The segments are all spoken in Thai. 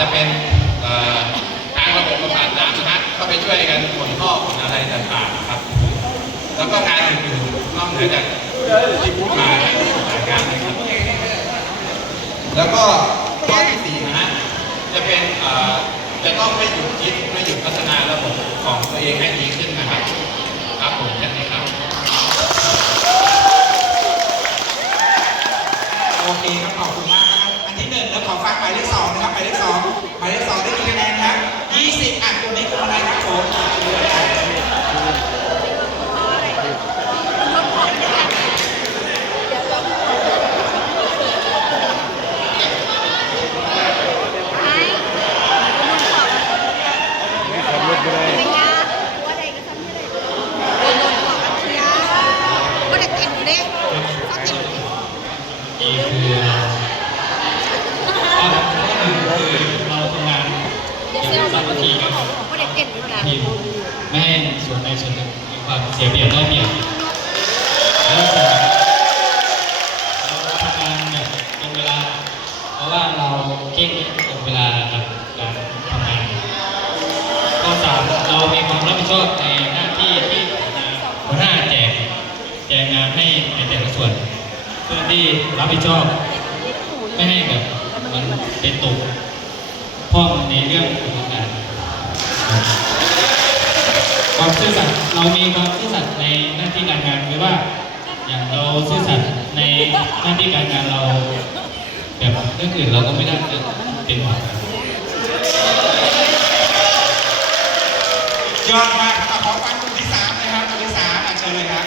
จะเป็นทางระบบประปัดน้ำนะฮะเข้าไปช่วยกันขนท่อขนอะไรต่างๆครับ แล้วก็งานอื่นๆนอกเหนือจากที่พูดมาหลายงานนะครับ แล้วก็ข้อที่สี่นะฮะจะเป็นจะต้องไม่หยุดคิดไม่หยุดพัฒนาระบบของตัวเองให้ดีขึ้นนะครับ ครับผมแค่นี้ครับ โอเคครับขอบคุณมากนะครับ อันที่หนึ่งแล้วขอฟังหมายเลขสองนะครับหมายเลขสองหมายเลขสองได้กี่คะแนนครับยี่สิบอะตัวนี้คืออะไรครับผม เราทำงาน อย่างสามัคคีกันทีไม่ให้ส่วนใดส่วนหนึ่งมีความเสียเปรียบได้เปรียบแล้วก็เราทำงานแบบตรงเวลา เพราะว่าเราเก่งตรงเวลากับการทำงานข้อสามเรามีความรับผิดชอบในหน้าที่ที่หัวหน้าแจกแจกงานให้ในแต่ละส่วน เพื่อที่รับผิดชอบไม่ให้แบบมันเป็นตุกพ่อในเรื่องของการ ความซื่อสัตย์เรามีความซื่อสัตย์ในหน้าที่การงานคือว่า อย่างเราซื่อสัตย์ในหน้าที่การงานเราแบบเรื่องอื่นเราก็ไม่ได้เป็นหวังยอดมากครับขอฟังกลุ่มที่สามเลยครับกลุ่มที่สามอะเชิญเลยครับ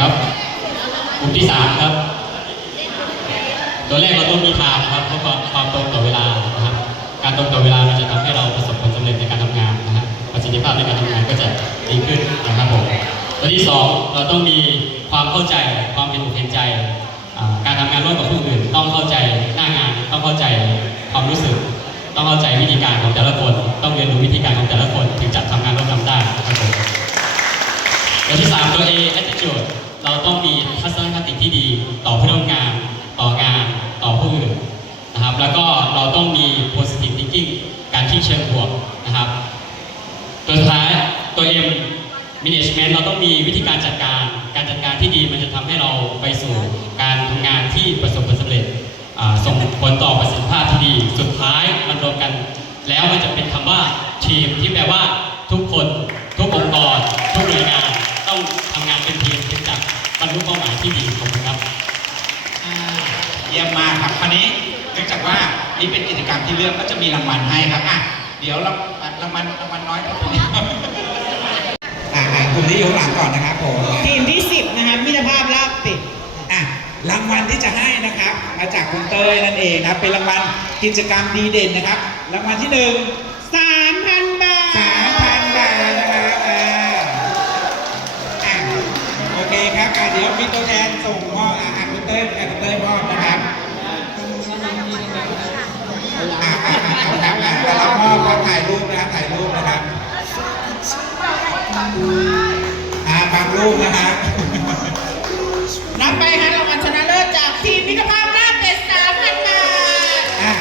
ครับกลุ่มที่สามครับ ตัวแรกเราต้องมีทางครับเพราะความความ ตรงต่อเวลามันจะทำให้เราประสบผลสำเร็จในการทำงานนะฮะประสิทธิภาพในการทำงานก็จะดีขึ้นนะครับผมตัวที่สองเราต้องมีความเข้าใจความเป็นอกเห็นใจ การทำงานร่วมกับผู้อื่น ต้องเข้าใจหน้างานต้องเข้าใจความรู้สึก ต้องเข้าใจวิธีการของแต่ละคน ต้องเรียนรู้วิธีการของแต่ละคนถึงจะทำงานร่วมกันได้ครับผมตัวที่ 3 ตัว A attitude เราต้องมีทัศนคติที่ดีต่อเพื่อนร่วมงาน ต่องานต่อผู้อื่นนะครับ แล้วก็เราต้องมี positive thinking การคิดเชิงบวกนะครับ ตัวสุดท้ายตัว M management เราต้องมีวิธีการจัดการ การจัดการที่ดีมันจะทำให้เราไปสู่การทำงานที่ประสบผลสำเร็จส่งผลต่อประสิทธิภาพที่ดี สุดท้ายมันรวมกัน แล้วมันจะเป็นคำว่าทีมที่แปลว่าทุกคน ทุกองค์กร ทุกหน่วยงานต้องทำงานเป็นทีมถึงจะบรรลุเป้าหมายที่ดีขอบคุณครับเยี่ยมมากครับคราวนี้เนื่องจากว่า นี่เป็นกิจกรรมที่เลือกก็จะมีรางวัลให้ครับอะเดี๋ยวรางรางวัลรางวัลน้อยครับผมอ่าอ่ากลุ่มที่อยู่ข้างหลังก่อนนะครับผมทีมที่10นะคะมิตรภาพลาบติดอะรางวัลที่จะให้นะครับ มาจากคุณเต้ยนั่นเองนะครับเป็นรางวัลกิจกรรมดีเด่นนะครับ รางวัลที่หนึ่ง3,000บาทสามพันบาทนะครับอ่าอะโอเคครับอะเดี๋ยวมีตัวแทนส่งมอบอะอะคุณเต้ยอะคุณเต้ยมอบนะครับ ครับแล้วเรามอครับถ่ายรูปนะถ่ายรูปนะครับอะบางรูปนะครับรับไปค่ะรางวัลชนะเลิศจากทีมมิตรภาพลาบติด3,000บาทอะ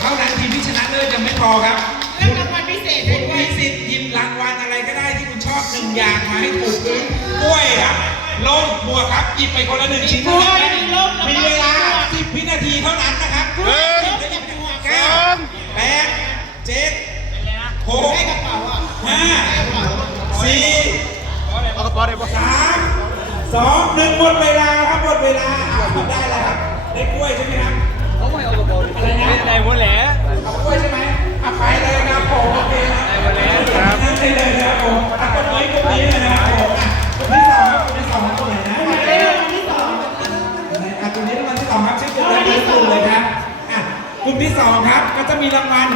เท่านั้นทีมที่ชนะเลิศยังไม่พอครับ แล้วรางวัลพิเศษคุด้ณมีสิทธิ์หยิบรางวัลอะไรก็ได้ที่คุณชอบหนึ่งอย่างมาให้ถูกคือกล้วยครับลมบวครับหยิบไปคนละหนึ่งชิ้นเท่านั้นนะมีเวลา10วินาทีเท่านั้นนะครับหนึ่งเก้าแปดเจ็ดหกให้กระเป๋าอะห้าสี่สามสองหนึ่งหมดเวลาครับหมดเวลาเอาทำได้แล้วครับได้กล้วยใช่ไหมครับอะไรนะได้หมดแหละเอากล้วยใช่ไหมเอาไปเลยครับผมโอเคนะนั่งได้เลยนะครับผมอะกดไว้ตรงนี้เลยนะครับผมอะคนที่สองครับคนที่สองคนไหนนะได้รางวัลที่สองอะตัวนี้รางวัลที่สองครับชื่อกลุ่มรางวัลที่สองเลยครับอะก ลุ่มที่สองครับก็จะมีรางวัล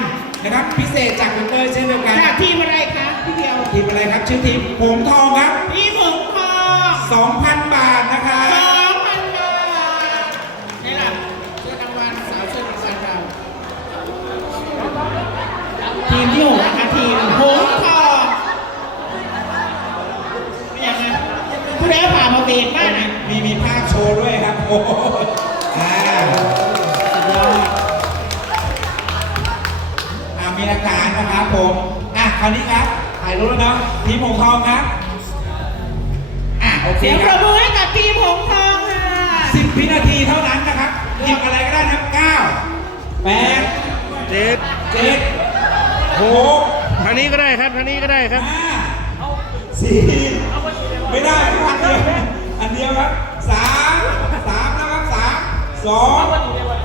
นะครับพิเศษจากคุณเตอร์เช่นเดียวกันจากทีมอะไรคะพี่เดียวทีมอะไรครับชื่อทีมหงทองครับทีมหงทอง2,000 ทองครับอะโอเคเสียงคปรรับบมือให้กับทีมหงทองค่ะสิบวินาทีเท่านั้นนะครับหยิบอะไรก็ได้นะครับเก้าแปดเจ็ดเจ็ดหกทางนี้ก็ได้ครับทางนี้ก็ได้ครับ ห้าสี่ไม่ได้ครับอันเดียวอันเดียวครับสามสามนะครับสามสอง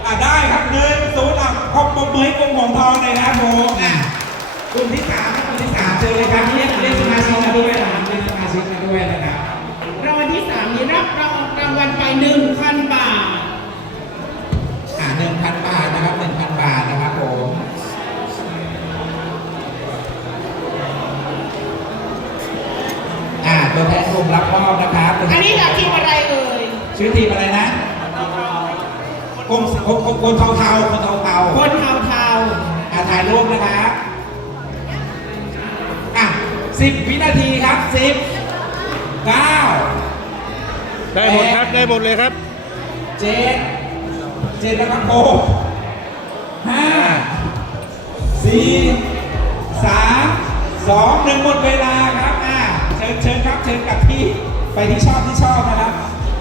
อะได้ครับหนึ่งศูนย์อะขอบปมมือให้กลุ่มของทองเลยนะครับผมอะกลุ่มที่สามครับกลุ่มที่ หนึ่งพันบาทอ่าหนึ่งพันบาทนะครับหนึ่งพันบาทนะครับผมอ่าตัวแทนกลุ่มรับมอบนะครับตัวแทอันนี้จากทีมอะไรเอ่ยชื่อทีมอะไรนะกลุ่มคนคนคนเทาๆคนเทาๆคนเทาเทาอ่าถ่ายรูปนะครับอะสิบวินาทีครับสิบเก้า ได้หมดครับ ได้หมดเลยครับ เจ็ดเจ็ดแล้วครับหกห้าสี่สามสองหนึ่งหมดเวลาครับอ่าเชิญเชิญครับเชิญกลับที่ไปที่ชอบที่ชอบนะครับ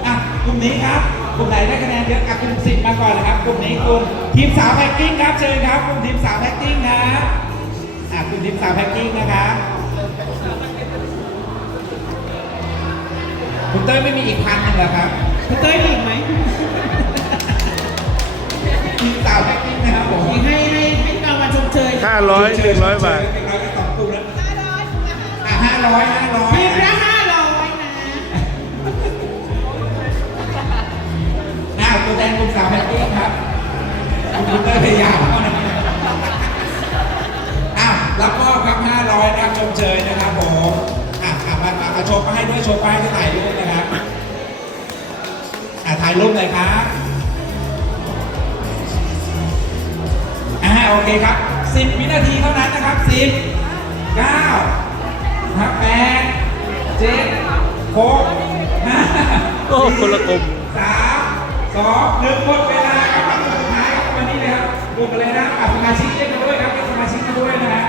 อะกลุ่มนี้ครับกลุ่มไหนได้คะแนนเยอะอะกลุ่มสิบมาก่อนนะครับกลุ่มนี้กลุ่มทีมสาวแพ็กกิ้งครับเชิญครับกลุ่มทีมสาวแพ็กกิ้งนะอะกลุ่มทีมสาวแพ็กกิ้งนะครับ เต้ยไม่มีอีกพันหนึ่งเหรอครับคุณเต้ยมีอีกไหมทีมสาวแพ็กกิ้งนะครับผมมีให้ให้ให้รางวัลชมเชย500 100บาทเป็นร้อยสองกลุ่มแล้วอะห้าร้อยห้าร้อยทีมละห้าร้ โอเคครับสิบวินาทีเท่านั้นนะครับสิบเก้าครับแปดเจ็ดหกห้าโอ้คนละกลุ่มสามสองหนึ่งหมดเวลาครับกลุ่มสุดท้ายครับวันนี้เลยครับกลุ่มอะไรนะอะสมาชิกเรียกมาด้วยครับเรียกสมาชิกมาด้วยนะฮะ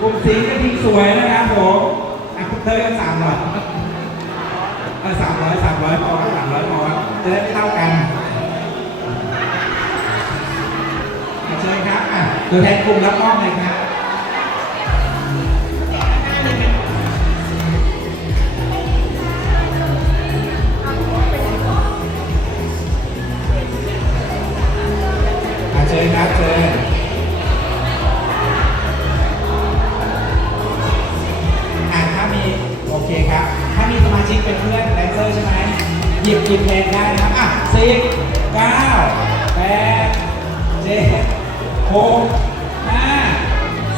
กลุ่มสีกระทิงสวยนะครับผมอะคุณเตยก็สามร้อยเออสามร้อยสามร้อยพอครับสามร้อยพอครับจะได้ไม่เท่ากัน เชิญครับอะตัวแทนกลุ่มรับมอบเลยครับ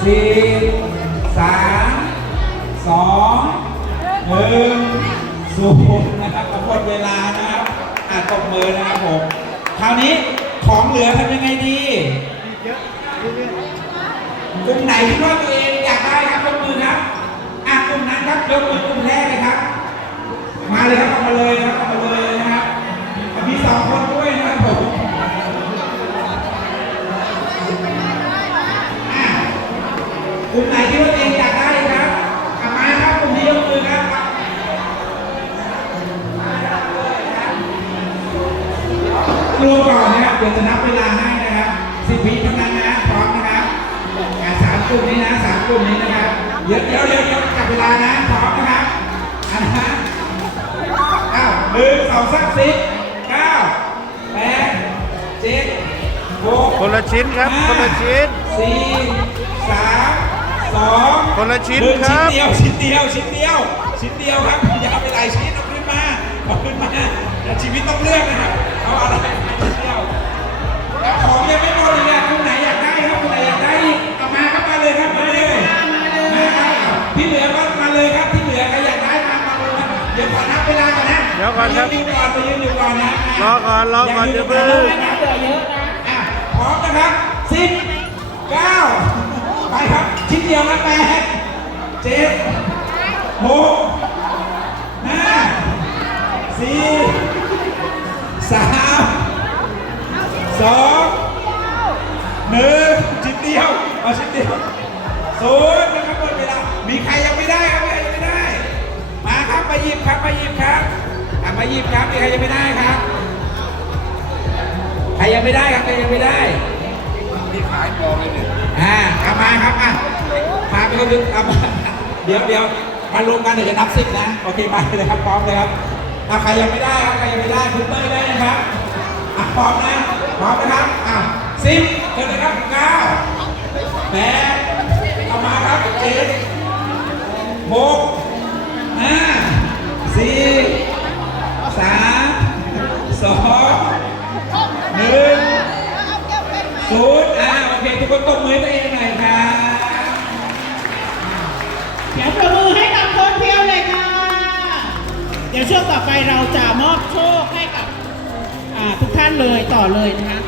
สี่สามสองหนึ่งศูนย์นะครับหมดเวลานะครับอะตบมือนะครับผมคราวนี้ของเหลือทำยังไงดีกลุ่มไหนที่ว่าตัวเองอยากได้ครับยกมือครับอะกลุ่มนั้นครับยกมือกลุ่มแรก กลุ่มนี้นะครับเดี๋ยวเดี๋ยวเดี๋ยวเดี๋ยวจับเวลานะพร้อมนะครับอันนะฮะอ้าวหนึ่งสองสามสี่เก้าแปดเจ็ดหกคนละชิ้นครับห้าคนละชิ้นสี่สามสองคนละชิ้นหงครับชิ้นเดียวชิ้นเดียวชิ้นเดียวชิ้นเดียวครับอย่าเอาไปหลายชิ้นเอาขึ้นมาเอาขึ้นมาแล้วชีวิตต้องเลือกนะครับเอาอะไรชิ้นเดียวแล้วของยังไม่หมดเลยอะ ที่เหลือก็มาเลยครับที่เหลือใครอยากได้มามาเลยครับเดี๋ยวขอนับเวลาก่อนนะเดี๋ยวก่อนครับไปยืนดูก่อนไปยืนดูก่อนนะรอก่อนรอก่อนเดี๋ยวเพิ่งเหลือเยอะนะอะพร้อมนะครับสิบเก้าไปครับชิ้นเดียวนะแปดเจ็ดหกห้าสี่สามสองหนึ่งชิ้นเดียวเอาชิ้นเดียว ศูนย์นะครับหมดเวลามีใครยังไม่ได้ครับมีใครยังไม่ได้มาหยิบครับมาหยิบครับอะมาหยิบครับมีใครยังไม่ได้ครับใครยังไม่ได้ครับใครยังไม่ได้นี่ขายพอเลยเนี่ยอ่าเอามาครับอะมาเป็นคนดึงเอามาเดี๋ยวเดี๋ยวมารวมกันเดี๋ยวจะนับสิบนะโอเคไปเลยครับพร้อมเลยครับเอาใครยังไม่ได้ครับใครยังไม่ได้คุณเต้ยได้นะครับอะพร้อมนะพร้อมนะครับอะสิบเจอเลยครับเก้าแปดเอา มาครับเจ็ดหกห้าสี่สามสองหนึ่งศูนย์อ่าโอเคทุกคนตบมือตัวเองหน่อยครับเดี๋ยวประมือให้กับคนเที่ยวเลยค่ะ เดี๋ยวช่วงต่อไปเราจะมอบโชคให้กับทุกท่านเลยต่อเลยนะคะ